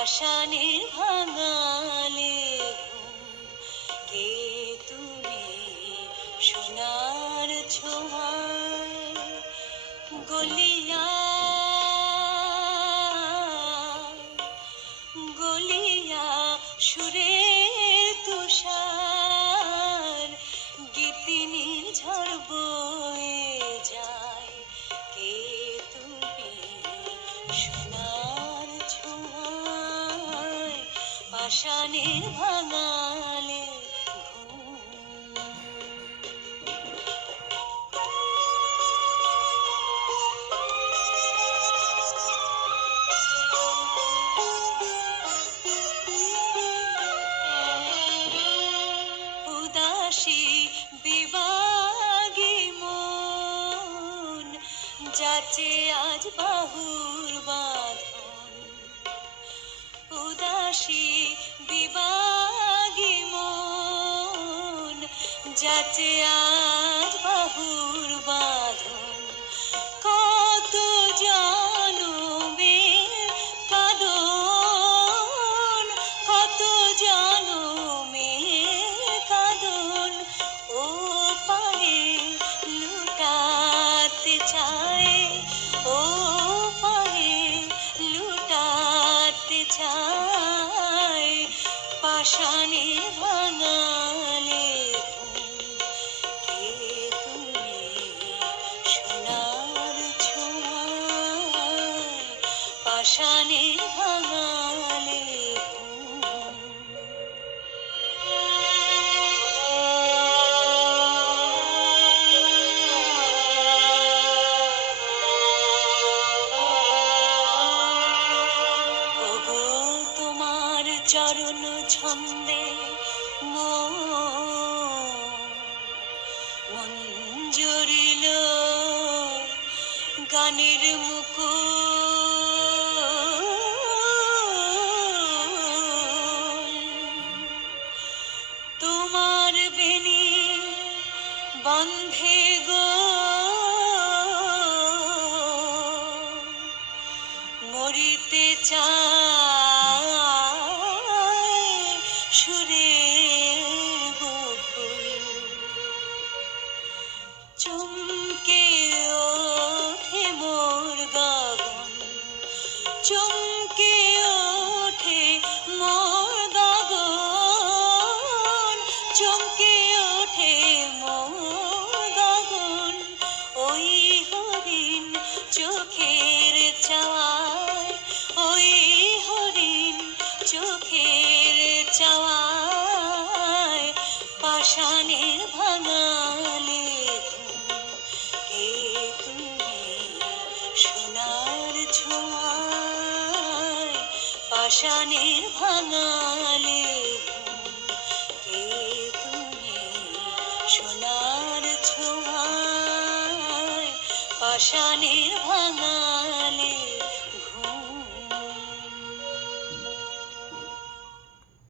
পাষাণের ভাঙালে কে তুমি সোনার ছোঁয়ায় গলিয়া গলিয়া সুরের তুষার গীতিনীর ঝড় বয়ে যায় কে তুমি সোনার ছোঁয়ায় পাষাণের ভাঙালে উদাসী বিভাগী মন যাচে আজ বাহুর বাঁধন উদাসী বিভাগী মন যাচে আজ বাহুর বাঁধন কত জনমের কাঁদন কত জনমের কাঁদন ও পায়ে লুটাতে চায় ও পায়ে লুটাতে চায় পাষাণের ভাঙালে কে তুমি সোনার ছোঁয়ায় পাষাণের ভাঙালে ওগো তোমার চরণ ছন্দে মন জুড়িল গানের মুকুল তোমার বেনি বন্ধে গো মরিতে চায় সুরের বকুল চমকে ওঠে মোর গগন চমকে ওঠে মোর গগন চমকে ওঠে মোর গগন ওই হরিণ চোখের চাওয়ায় ওই হরিণ চোখের চাওয়ায় পাষাণের ভাঙালে কে তুমি সোনার ছোঁয়ায় পাষাণের ভাঙালে কে তুমি সোনার ছোঁয়ায় পাষাণের ভাঙা